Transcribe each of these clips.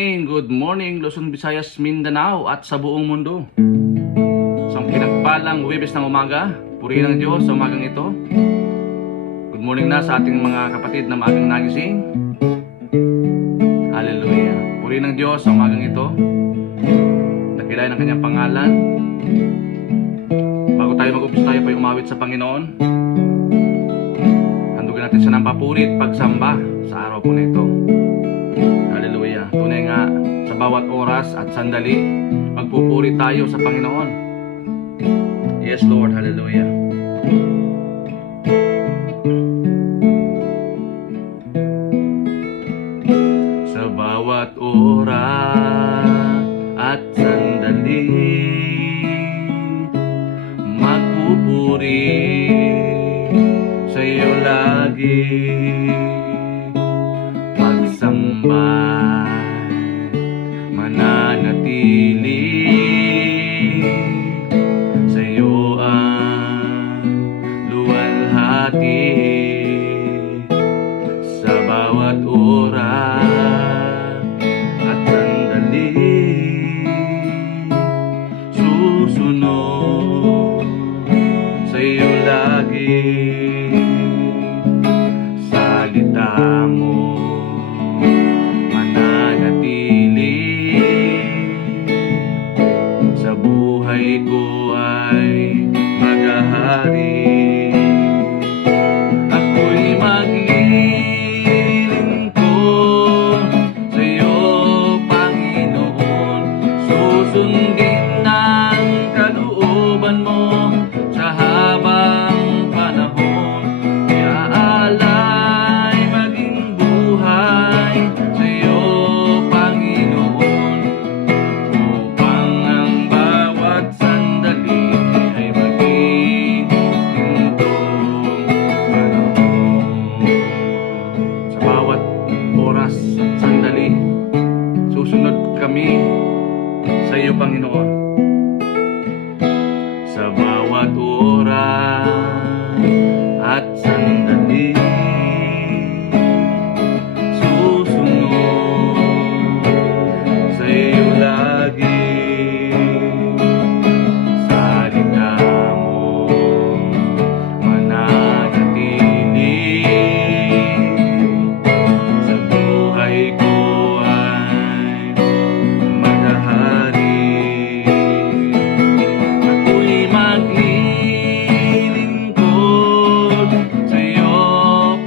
Good morning, Luzon, Visayas, Mindanao at sa buong mundo. Isang pinagpalang Huwebes ng umaga, purihin ng Diyos sa umagang ito. Good morning na sa ating mga kapatid na maagang nagising. Hallelujah. Purihin ng Diyos sa umagang ito. Nakilayan ang kanyang pangalan. Bago tayo mag-umpisa, tayo po'y umawit sa Panginoon. Handugin natin siya ng papurit pagsamba sa araw po na ito. Hallelujah. Tunay nga, sa bawat oras at sandali, magpupuri tayo sa Panginoon. Yes, Lord. Hallelujah. Sa bawat oras at sandali, magpupuri sa iyo lagi. Pagsambay, mananatili sa iyo ang luwalhati. Sa bawat oras at sandali, susunod sa iyo lagi. Salita mo mananatili sa buhay ko ay maghahari. Ako'y maglilingkod sa iyo, Panginoon. Susundin ang kalooban mo sa habang panahon. Iaalay maging buhay sa iyo, Panginoon, upang ang bawat sandali ay maging gintong panahon. Sa bawat oras at sandali, susunod kami sa iyo, Panginoon. Sa bawat oras at sandali, susunod sa iyo lagi. Salita mo mananatili sa buhay ko ay maghahari. Ako'y maglilingkod sa iyo,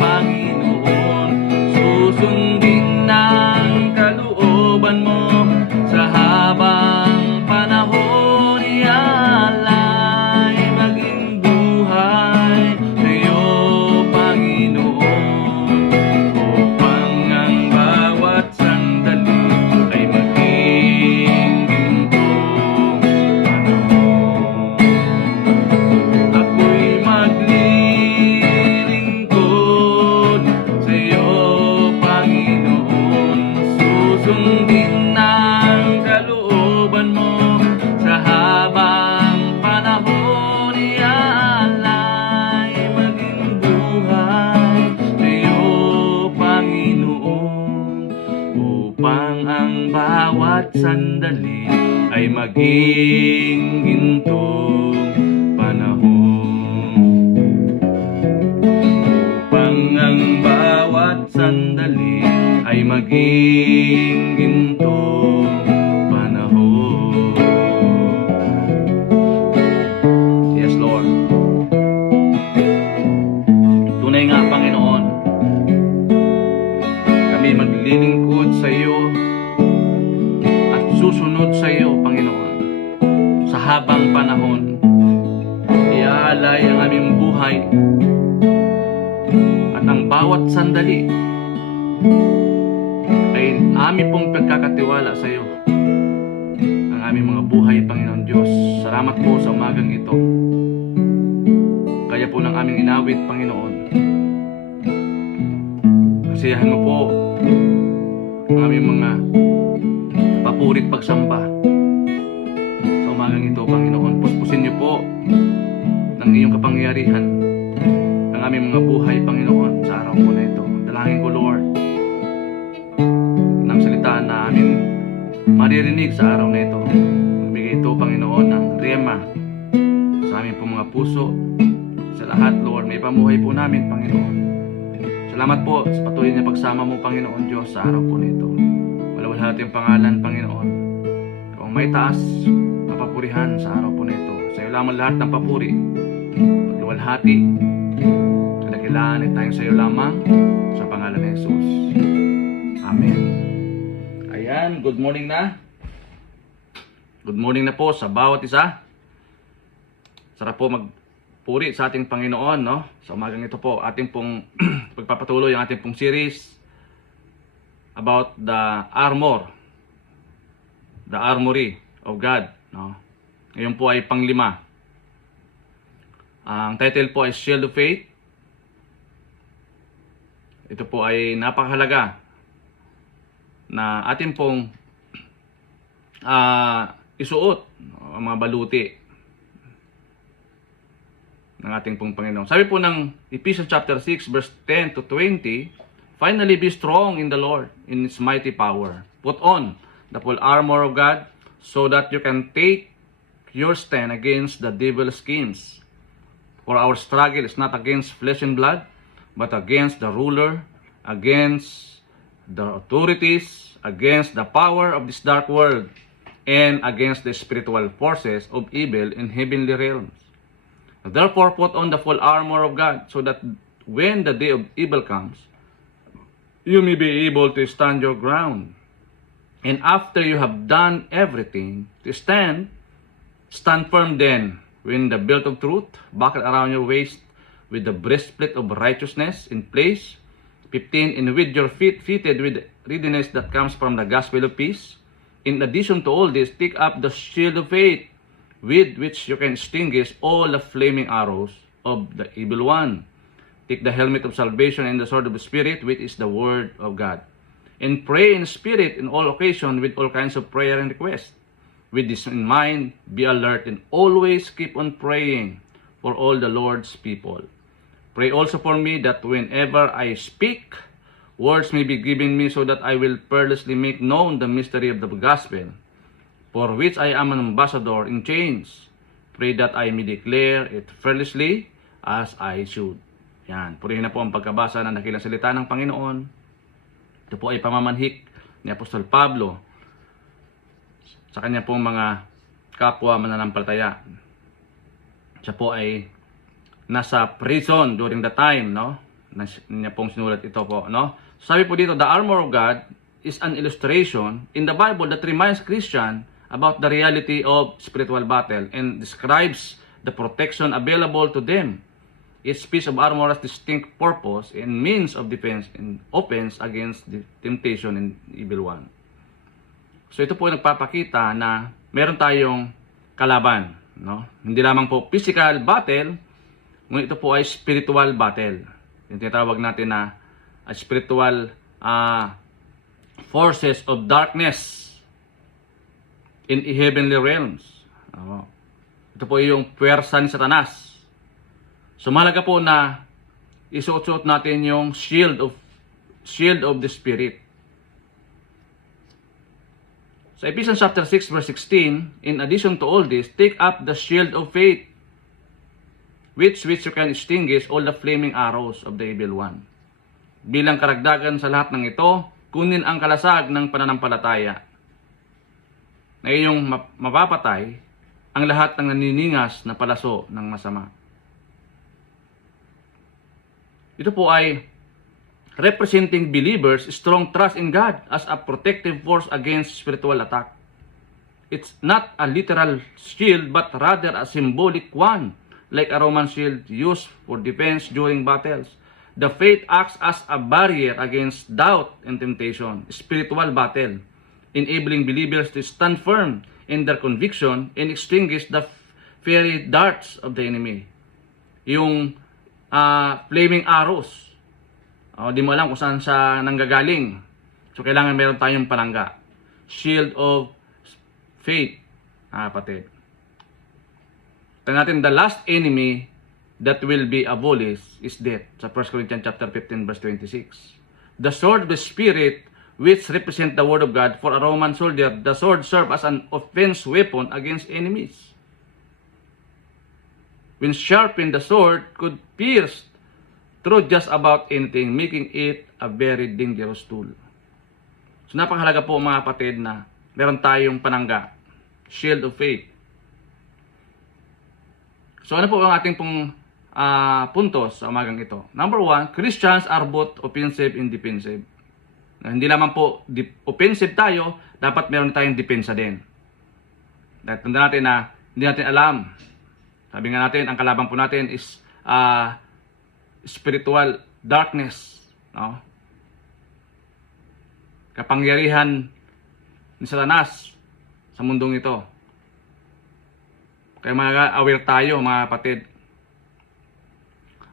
Panginoon. Susundin ang kalooban mo sa habang panahon. Iaalay maging buhay sa iyo, Panginoon, upang ang bawat sandali ay maging gintong panahon. Ako'y maglilingkod sa iyo, Panginoon. Susundin ang kalooban mo sa habang panahon. Iaalay maging buhay sa iyo, Panginoon, upang ang bawat sandali ay maging gintong panahon. Upang ang bawat sandali ay maging gintong panahon. Yes, Lord. Tunay nga, Panginoon, kami maglilingkod sa iyo at susunod sa iyo, Panginoon, sa habang panahon. Iaalay ang aming buhay at ang bawat sandali ay aming pong pagkakatiwala sa iyo. Ang aming mga buhay, Panginoon Diyos. Salamat po sa umagang ito. Kaya po ng aming inawit, Panginoon. Kasiyahan mo po ang aming mga papurit pagsamba sa umagang ito, Panginoon. Puspusin niyo po ng iyong kapangyarihan ang aming mga buhay, Panginoon, sa araw po na ito. Dalangin ko, Lord, ng salita na amin maririnig sa araw na ito. Magbigay ito, Panginoon, ng rema sa aming pong mga puso. Sa lahat, Lord, may pamuhay po namin, Panginoon. Salamat po sa patuloy na pagsama mo, Panginoon Diyos, sa araw po nito. Malawalhati ang pangalan, Panginoon. Kung may taas, papapurihan sa araw po nito. Sa iyo lamang lahat ng papuri. Pagluwalhati, kadakilaan ay tayong sa iyo lamang sa pangalan ni Jesus. Amen. Ayan, good morning na. Good morning na po sa bawat isa. Sarap po magpuri sa ating Panginoon, no? Sa umagang ito po, ating pong pagpapatuloy ang ating pong series about the armor, the armory of God, no? Ngayon po ay panglima. Ang title po ay Shield of Faith. Ito po ay napakahalaga na atin pong isuot ang mga baluti ng ating pong Panginoon. Sabi po ng Ephesians chapter 6 verse 10 to 20, finally be strong in the Lord, in His mighty power. Put on the full armor of God so that you can take your stand against the devil's schemes. For our struggle is not against flesh and blood, but against the ruler, against the authorities, against the power of this dark world, and against the spiritual forces of evil in heavenly realms. Therefore, put on the full armor of God, so that when the day of evil comes, you may be able to stand your ground. And after you have done everything to stand firm then, when the belt of truth buckled around your waist, with the breastplate of righteousness in place, 15, and with your feet fitted with readiness that comes from the gospel of peace. In addition to all this, take up the shield of faith, with which you can extinguish all the flaming arrows of the evil one. Take the helmet of salvation and the sword of the Spirit, which is the word of God. And pray in spirit in all occasions with all kinds of prayer and request. With this in mind, be alert and always keep on praying for all the Lord's people. Pray also for me that whenever I speak, words may be given me so that I will fearlessly make known the mystery of the gospel, for which I am an ambassador in chains. Pray that I may declare it fearlessly as I should. Yan, purihin na po ang pagkabasa ng dakilang salita ng Panginoon. Ito po ay pamamanhik ni Apostol Pablo sa kanya pong mga kapwa mananampalataya. Siya po ay nasa prison during the time, no? Niya pong sinulat ito po, no? Sabi po dito, the armor of God is an illustration in the Bible that reminds Christian about the reality of spiritual battle and describes the protection available to them. Each piece of armor has distinct purpose and means of defense and offense against the temptation and evil one. So ito po ay nagpapakita na meron tayong kalaban, no? Hindi lamang po physical battle, ngunit ito po ay spiritual battle. Yung tinatawag natin na spiritual forces of darkness in heavenly realms. Ito po yung puwersa ni Satanas. So mahalaga po na isuot-suot natin yung shield of the Spirit. Sa Ephesians chapter 6 verse 16, in addition to all this, take up the shield of faith, which you can extinguish all the flaming arrows of the evil one. Bilang karagdagan sa lahat ng ito, kunin ang kalasag ng pananampalataya na iyong mapapatay ang lahat ng naniningas na palaso ng masama. Ito po ay representing believers' strong trust in God as a protective force against spiritual attack. It's not a literal shield but rather a symbolic one, like a Roman shield used for defense during battles. The faith acts as a barrier against doubt and temptation, spiritual battle, enabling believers to stand firm in their conviction and extinguish the fiery darts of the enemy. Yung flaming arrows, di mo alam kung saan siya nanggagaling. So kailangan meron tayong palangga. Shield of faith, kapatid. Tingnan natin, the last enemy that will be abolished is death. Sa 1 Corinthians chapter 15 verse 26. The sword of the Spirit, which represent the word of God. For a Roman soldier, the sword served as an offense weapon against enemies. When sharpened, the sword could pierce through just about anything, making it a very dangerous tool. So napakahalaga po mga kapatid na meron tayong panangga, shield of faith. So ano po ang ating pong puntos sa umagang ito? Number 1, Christians are both offensive and defensive. Hindi lamang po offensive tayo, dapat meron tayong depensa din. Dahil tanda natin na hindi natin alam. Sabi nga natin, ang kalaban po natin is spiritual darkness. No? Kapangyarihan ni Satanas sa mundong ito. Kaya mga aware tayo mga kapatid.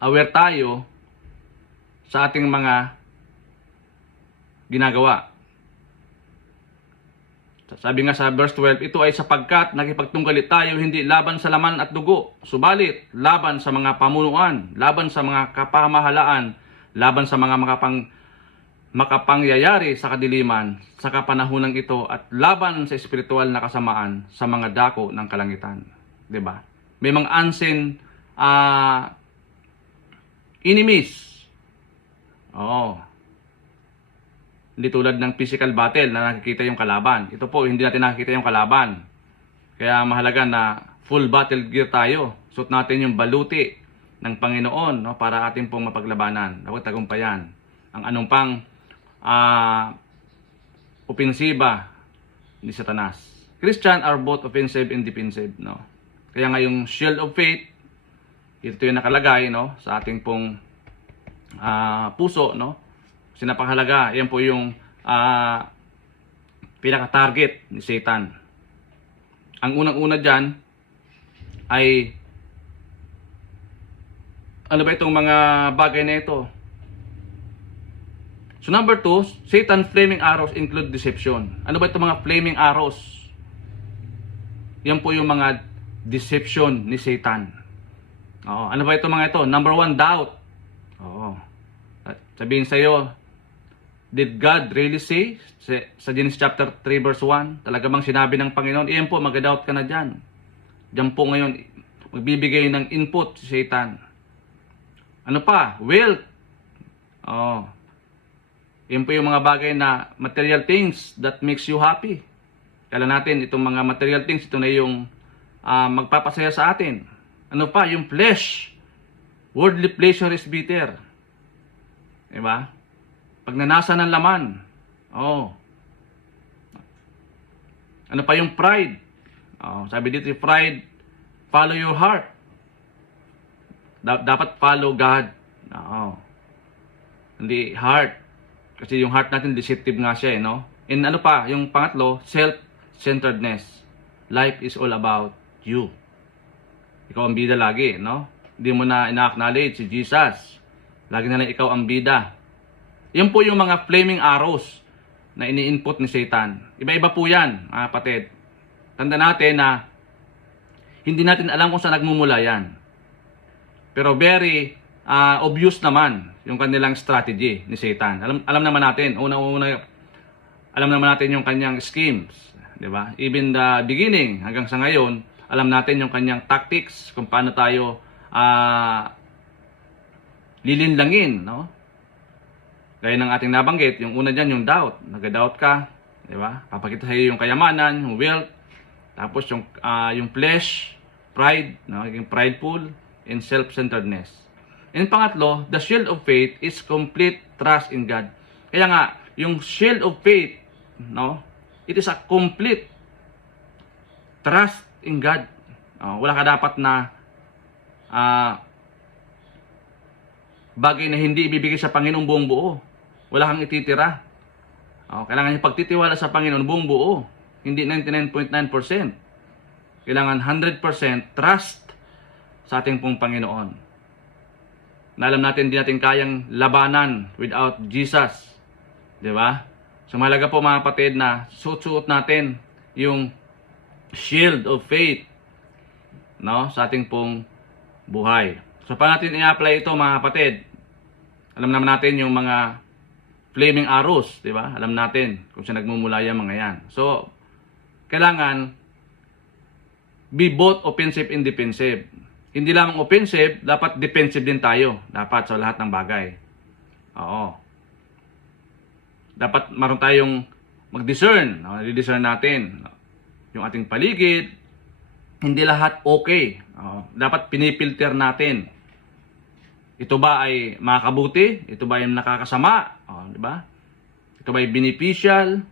Aware tayo sa ating mga ginagawa. Sabi nga sa verse 12, ito ay sapagkat nakipagtunggali tayo hindi laban sa laman at dugo, subalit laban sa mga pamunuan, laban sa mga kapamahalaan, laban sa mga makapangyayari sa kadiliman sa kapanahonang ito at laban sa espiritual na kasamaan sa mga dako ng kalangitan. 'Di ba? May mga unseen enemies. Oo. Hindi tulad ng physical battle na nakikita yung kalaban. Ito po, hindi natin nakikita yung kalaban. Kaya mahalaga na full battle gear tayo. Suot natin yung baluti ng Panginoon, no, para ating pong mapaglabanan. Dapat tagumpayan ang anong pang opensiba ni Satanas. Christian are both offensive and defensive. No? Kaya nga yung shield of faith, ito yung nakalagay, no, sa ating pong puso, no? Kasi napakahalaga, yan po yung pinaka-target ni Satan. Ang unang-una dyan ay ano ba itong mga bagay na ito? So number 2, Satan's flaming arrows include deception. Ano ba itong mga flaming arrows? Yan po yung mga deception ni Satan. Oo. Ano ba itong mga ito? Number 1, doubt. Oo. Sabihin sa'yo, did God really say? Sa Genesis chapter 3 verse 1, talaga bang sinabi ng Panginoon? Iyan po, mag-doubt ka na dyan. Diyan po ngayon, magbibigay ng input si Satan. Ano pa? Wealth. Oh. Iyan po yung mga bagay na material things that makes you happy. Kala natin, itong mga material things, ito na yung magpapasaya sa atin. Ano pa? Yung flesh. Worldly pleasure is bitter. Diba? Pagnanasa ng laman. Oh. Ano pa yung pride? Oh, sabi dito, pride, follow your heart. Dapat follow God. Oh. Hindi heart. Kasi yung heart natin deceptive nga siya, no? And ano pa, yung pangatlo, self-centeredness. Life is all about you. Ikaw ang bida lagi, no? Hindi mo na ina-acknowledge si Jesus. Lagi na lang ikaw ang bida. Yan po yung mga flaming arrows na ini-input ni Satan. Iba-iba po yan, mga kapatid. Tanda natin na hindi natin alam kung saan nagmumula yan. Pero very obvious naman yung kanilang strategy ni Satan. Alam naman natin, una-una, alam naman natin yung kanyang schemes. Diba? Even the beginning, hanggang sa ngayon, alam natin yung kanyang tactics, kung paano tayo lilinlangin, no? Gaya ng ating nabanggit, yung una dyan, yung doubt. Nag-doubt ka, di ba? Papakita sa'yo yung kayamanan, yung wealth, tapos yung flesh, pride, no? Yung prideful, and self-centeredness. And pangatlo, the shield of faith is complete trust in God. Kaya nga, yung shield of faith, no? It is a complete trust in God. Wala ka dapat na bagay na hindi ibibigay sa Panginoon buong buo. Wala kang ititira. Kailangan yung pagtitiwala sa Panginoon buong buo. Hindi 99.9%. Kailangan 100% trust sa ating pong Panginoon. Na alam natin, hindi natin kayang labanan without Jesus. Di ba? So mahalaga po mga kapatid na suot natin yung shield of faith, no, sa ating pong buhay. So paano natin i-apply ito mga kapatid? Alam naman natin yung mga flaming arrows, di ba? Alam natin kung saan nagmumula yung mga yan. So, kailangan be both offensive and defensive. Hindi lamang offensive, dapat defensive din tayo. Dapat sa lahat ng bagay. Oo. Dapat maroon tayong mag-discern. I-discern natin yung ating paligid. Hindi lahat okay. Oo. Dapat pinipilter natin. Ito ba ay makakabuti? Ito ba ay nakakasama? Di ba? Ito ba ay beneficial?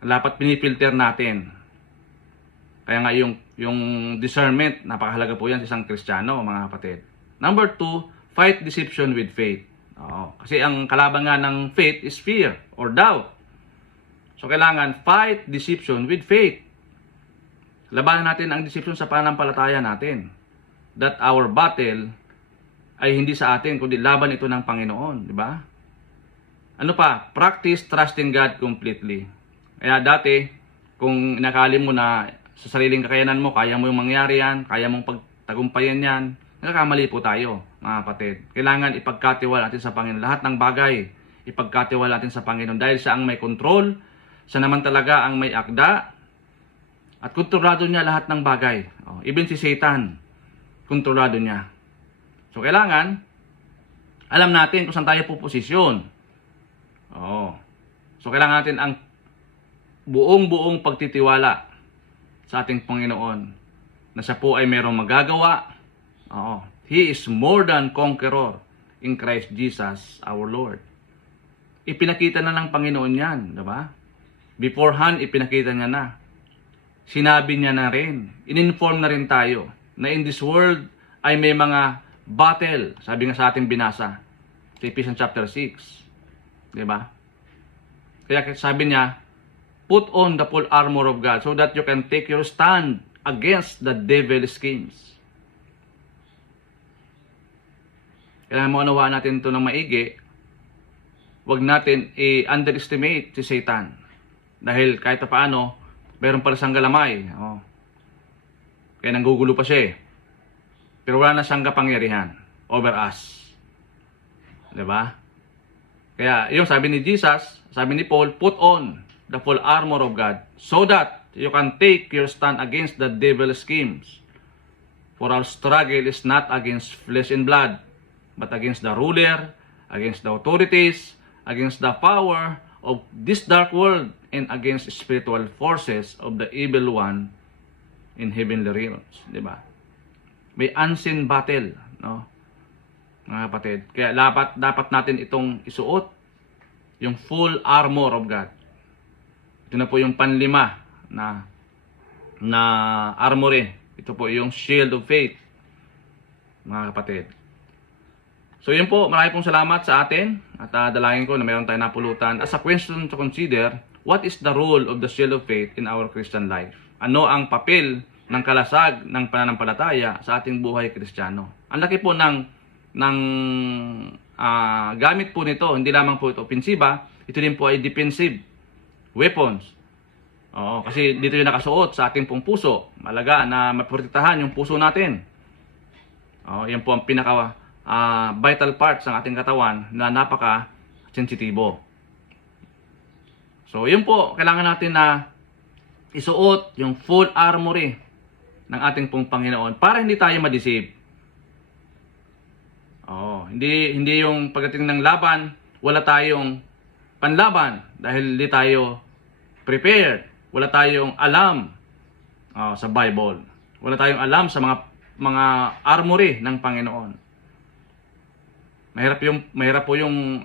Dapat pinipilter natin. Kaya nga yung discernment, napakahalaga po yan sa isang Kristiyano, mga kapatid. Number 2, fight deception with faith. Kasi ang kalaban nga ng faith is fear or doubt. So kailangan fight deception with faith. Labanan natin ang deception sa pananampalataya natin. That our battle ay hindi sa atin, kundi laban ito ng Panginoon. Di ba? Ano pa? Practice trusting God completely. Kaya dati, kung inakali mo na sa sariling kakayanan mo, kaya mo yung mangyari yan, kaya mong pagtagumpayan yan, nagkakamali po tayo, mga kapatid. Kailangan ipagkatiwala natin sa Panginoon. Lahat ng bagay, ipagkatiwala natin sa Panginoon. Dahil siya ang may control, siya naman talaga ang may akda, at kontrolado niya lahat ng bagay. Even si Satan, kontrolado niya. So, kailangan, alam natin kung saan tayo po posisyon. So, kailangan natin ang buong pagtitiwala sa ating Panginoon na siya po ay mayroong magagawa. He is more than conqueror in Christ Jesus our Lord. Ipinakita na ng Panginoon yan, diba? Beforehand, ipinakita niya na. Sinabi niya na rin, in-inform na rin tayo na in this world ay may mga battle, sabi nga sa ating binasa sa Ephesians chapter 6. Diba? Kaya sabi niya, put on the full armor of God so that you can take your stand against the devil's schemes. Kailangan mo unawaan natin ito ng maigi. Huwag natin i-underestimate si Satan. Dahil kahit paano, meron pala siyang galamay. Kaya nanggugulo pa siya. Pero wala na siyang kapangyarihan over us. Diba? Kaya yung sabi ni Jesus, sabi ni Paul, put on the full armor of God so that you can take your stand against the devil's schemes. For our struggle is not against flesh and blood, but against the ruler, against the authorities, against the power of this dark world, and against spiritual forces of the evil one in heavenly realms. Diba? May unseen battle, no? Mga kapatid. Kaya dapat natin itong isuot, yung full armor of God. Ito na po yung panlima na armory. Ito po yung shield of faith, mga kapatid. So yun po, marami pong salamat sa atin. At dalangin ko na mayroon tayong napulutan. As a question to consider, what is the role of the shield of faith in our Christian life? Ano ang papel ng kalasag ng pananampalataya sa ating buhay Kristiyano? Ang laki po ng gamit po nito. Hindi lamang po ito offensiva, ito din po ay defensive weapons. Kasi dito yung nakasuot sa ating pong puso. Malaga na maprotektahan yung puso natin. Yan po ang pinaka vital parts ng ating katawan na napaka-sensitibo. So, yun po, kailangan natin na isuot yung full armory ng ating pong Panginoon para hindi tayo ma-deceive. Hindi yung pagdating ng laban, wala tayong panlaban dahil hindi tayo prepared. Wala tayong alam sa Bible. Wala tayong alam sa mga armory ng Panginoon. Mahirap po yung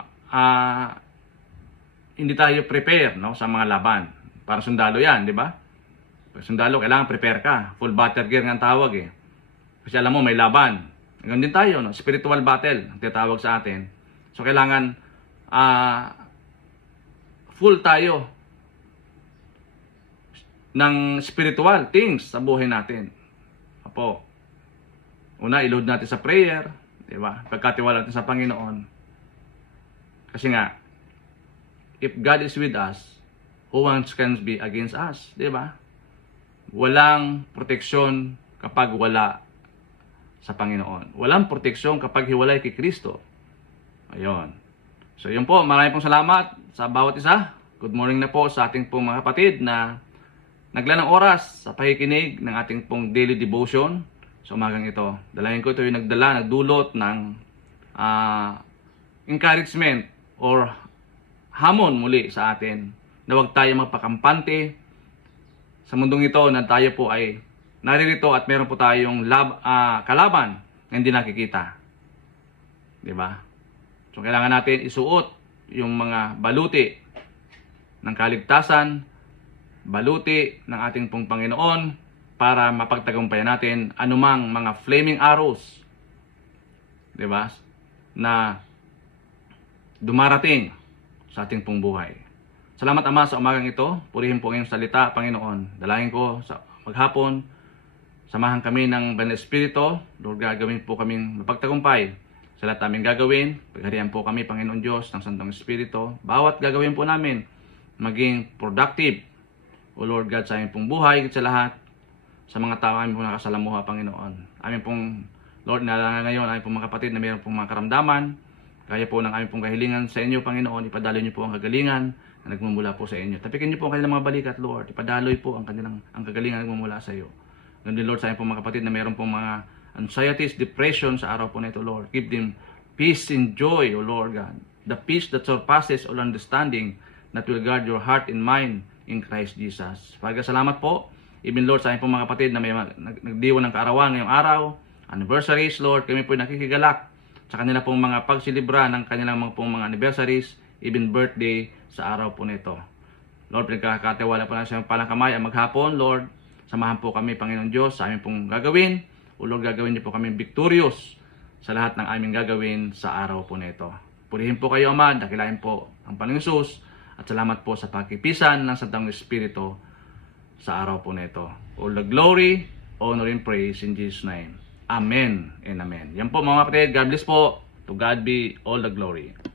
hindi tayo prepare, no, sa mga laban. Para sundalo 'yan, di ba? Para sundalo kailangan prepare ka. Full battle gear nga ang tawag eh. Kasi alam mo may laban. Ganun din tayo, no? Spiritual battle ang tinatawag sa atin. So kailangan full tayo ng spiritual things sa buhay natin. Una, i-load natin sa prayer, di ba? Pagkatiwala natin sa Panginoon. Kasi nga, if God is with us, who else can be against us? Di ba? Walang proteksyon kapag wala sa Panginoon. Walang proteksyon kapag hiwalay kay Kristo. Ayun. So yun po, maraming pong salamat sa bawat isa. Good morning na po sa ating pong mga kapatid na naglaan ng oras sa pakikinig ng ating pong daily devotion sa umagang ito. Dalayan ko ito yung nagdulot ng encouragement or hamon muli sa atin na huwag tayo magpakampante sa mundong ito na tayo po ay naririto at meron po tayong kalaban na hindi nakikita. Diba? So kailangan natin isuot yung mga baluti ng kaligtasan, baluti ng ating pong Panginoon para mapagtagumpayan natin anumang mga flaming arrows, 'di ba? Na dumarating sa ating pong buhay. Salamat Ama sa umagang ito. Purihin po ang iyong salita, Panginoon. Dalangin ko sa maghapon, samahan kami ng Banal Espiritu. Lord, gagawin po kaming mapagtagumpay sa lahat namin gagawin. Pagharian po kami, Panginoon Diyos, ng Santong Espiritu. Bawat gagawin po namin, maging productive. O Lord God, sa aming pong buhay, sa lahat, sa mga tao aming pong nakasalamuha, Panginoon. Aming pong, Lord, nalala ngayon, aming pong mga kapatid na mayroon pong mga karamdaman. Kaya po ng aming pong kahilingan sa inyo, Panginoon, ipadaloy niyo po ang kagalingan na nagmumula po sa inyo. Tapikin niyo po ang kanilang mga balikat, Lord. Ipadaloy po ang kagalingan na nagmumula sa iyo. Ganun din, Lord, sa aming pong mga kapatid na mayroon pong mga anxieties, depression sa araw po na ito, Lord. Give them peace and joy, O Lord God. The peace that surpasses all understanding that will guard your heart and mind in Christ Jesus. Pagkasalamat po, even Lord, sa aming pong mga kapatid na may nagdiwan ng kaarawan ngayong araw, anniversaries, Lord, kami po nakikigalak sa kanila pong mga pagsilibra ng kanilang mga anniversaries, even birthday sa araw po nito. Lord, pinagkakatiwala po na sa palang kamay ang maghapon, Lord, samahan po kami, Panginoon Diyos, sa aming pong gagawin. O Lord, gagawin niyo po kami victorious sa lahat ng aming gagawin sa araw po nito. Purihin po kayo, Ama, dakilain po ang Panginoon Hesus, at salamat po sa pagkipisan ng Santong Espiritu sa araw po nito. All the glory, honor, and praise in Jesus' name. Amen and amen. Yan po mga kapatid. God bless po. To God be all the glory.